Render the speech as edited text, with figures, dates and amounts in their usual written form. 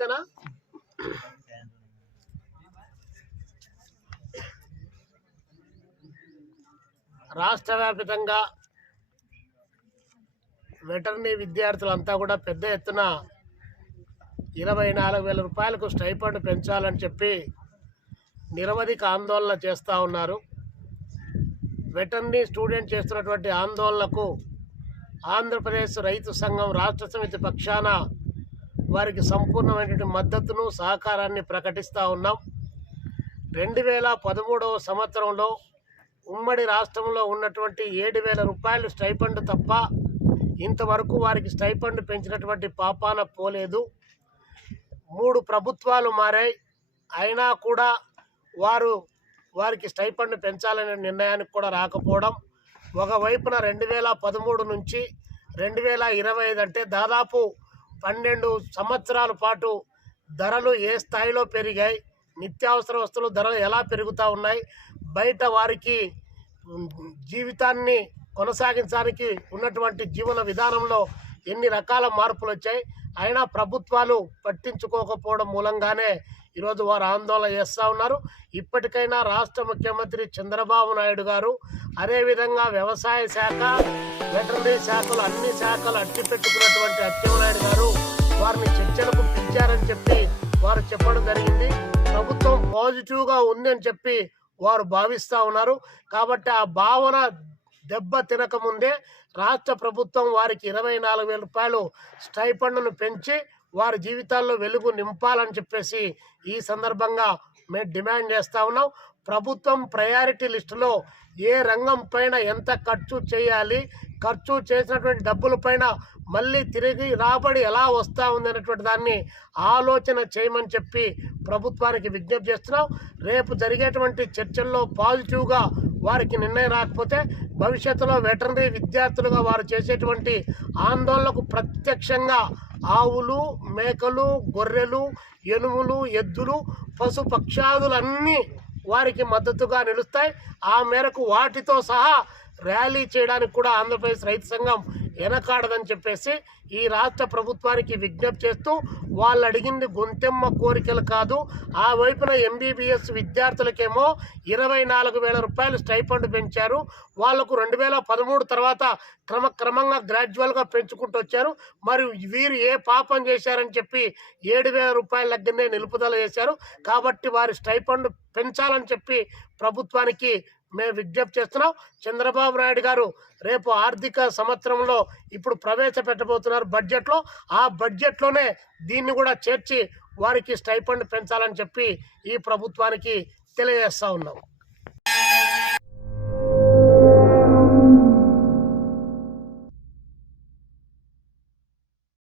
అంతేనా? రాష్ట్ర వ్యాప్తంగా వెటర్నరీ విద్యార్థులంతా కూడా పెద్ద ఎత్తున 24,000 రూపాయలకు స్టైపెండ్ పెంచాలని చెప్పి నిరవధిక ఆందోళన చేస్తూ ఉన్నారు. వెటర్నరీ స్టూడెంట్ చేస్తున్నటువంటి ఆందోళనకు ఆంధ్రప్రదేశ్ రైతు సంఘం రాష్ట్ర సమితి పక్షాన వారికి సంపూర్ణమైనటువంటి మద్దతును సహకారాన్ని ప్రకటిస్తూ ఉన్నాం. 2013వ సంవత్సరంలో ఉమ్మడి రాష్ట్రంలో ఉన్నటువంటి 7,000 రూపాయలు స్టైపెండ్ తప్ప ఇంతవరకు వారికి స్టైపెండ్ పెంచినటువంటి పాపాన పోలేదు. 3 ప్రభుత్వాలు మారాయి, అయినా కూడా వారికి స్టైపెండ్ పెంచాలనే నిర్ణయానికి కూడా రాకపోవడం. ఒకవైపున 2013 నుంచి 2025 అంటే దాదాపు 12 సంవత్సరాల పాటు ధరలు ఏ స్థాయిలో పెరిగాయి, నిత్యావసర వస్తువుల ధరలు ఎలా పెరుగుతూ ఉన్నాయి, బయట వారికి జీవితాన్ని కొనసాగించడానికి ఉన్నటువంటి జీవన విధానంలో ఎన్ని రకాల మార్పులు వచ్చాయి, అయినా ప్రభుత్వాలు పట్టించుకోకపోవడం మూలంగానే ఈరోజు వారు ఆందోళన చేస్తూ ఉన్నారు. ఇప్పటికైనా రాష్ట్ర ముఖ్యమంత్రి చంద్రబాబు నాయుడు గారు, అదేవిధంగా వ్యవసాయ శాఖ, వెటర్నరీ శాఖలు అన్ని శాఖలు అట్టిపెట్టుకున్నటువంటి అచ్చెన్నాయుడు గారు వారిని చర్చలకు పిలిచారని చెప్పి వారు చెప్పడం జరిగింది. ప్రభుత్వం పాజిటివ్గా ఉంది అని చెప్పి వారు భావిస్తూ ఉన్నారు. కాబట్టి ఆ భావన దెబ్బ తినకముందే రాష్ట్ర ప్రభుత్వం వారికి 24,000 రూపాయలు స్టైపెండ్ను పెంచి వారి జీవితాల్లో వెలుగు నింపాలని చెప్పేసి ఈ సందర్భంగా మేము డిమాండ్ చేస్తూ ఉన్నాం. ప్రభుత్వం ప్రయారిటీ లిస్టులో ఏ రంగం పైన ఎంత ఖర్చు చేయాలి, ఖర్చు చేసినటువంటి డబ్బుల పైన మళ్ళీ తిరిగి రాబడి ఎలా వస్తూ ఉంది అనేటువంటి దాన్ని ఆలోచన చేయమని చెప్పి ప్రభుత్వానికి విజ్ఞప్తి చేస్తున్నాం. రేపు జరిగేటువంటి చర్చల్లో పాజిటివ్గా వారికి నిర్ణయం రాకపోతే భవిష్యత్తులో వెటర్నరీ విద్యార్థులుగా వారు చేసేటువంటి ఆందోళనకు ప్రత్యక్షంగా ఆవులు, మేకలు, గొర్రెలు, ఎనుములు, ఎద్దులు, పశు పక్షాదులన్నీ వారికి మద్దతుగా నిలుస్తాయి. ఆ మేరకు వాటితో సహా ర్యాలీ చేయడానికి కూడా ఆంధ్రప్రదేశ్ రైతు సంఘం వెనకాడదని చెప్పేసి ఈ రాష్ట్ర ప్రభుత్వానికి విజ్ఞప్తి చేస్తూ, వాళ్ళు అడిగింది గొంతెమ్మ కోరికలు కాదు. ఆ వైపున MBBS విద్యార్థులకేమో 24,000 రూపాయలు స్టైపెండ్ పెంచారు. వాళ్లకు 2013 తర్వాత క్రమక్రమంగా గ్రాడ్యువల్గా పెంచుకుంటూ వచ్చారు. మరి వీరు ఏ పాపం చేశారని చెప్పి 7,000 రూపాయల దగ్గరనే నిలుపుదల చేశారు. కాబట్టి వారి స్టైపెండ్ పెంచాలని చెప్పి ప్రభుత్వానికి మేము విజ్ఞప్తి చేస్తున్నాం. చంద్రబాబు నాయుడు గారు రేపు ఆర్థిక సంవత్సరంలో ఇప్పుడు ప్రవేశపెట్టబోతున్నారు బడ్జెట్లో. ఆ బడ్జెట్లోనే దీన్ని కూడా చేర్చి వారికి స్టైపెండ్ పెంచాలని చెప్పి ఈ ప్రభుత్వానికి తెలియజేస్తూ ఉన్నాం.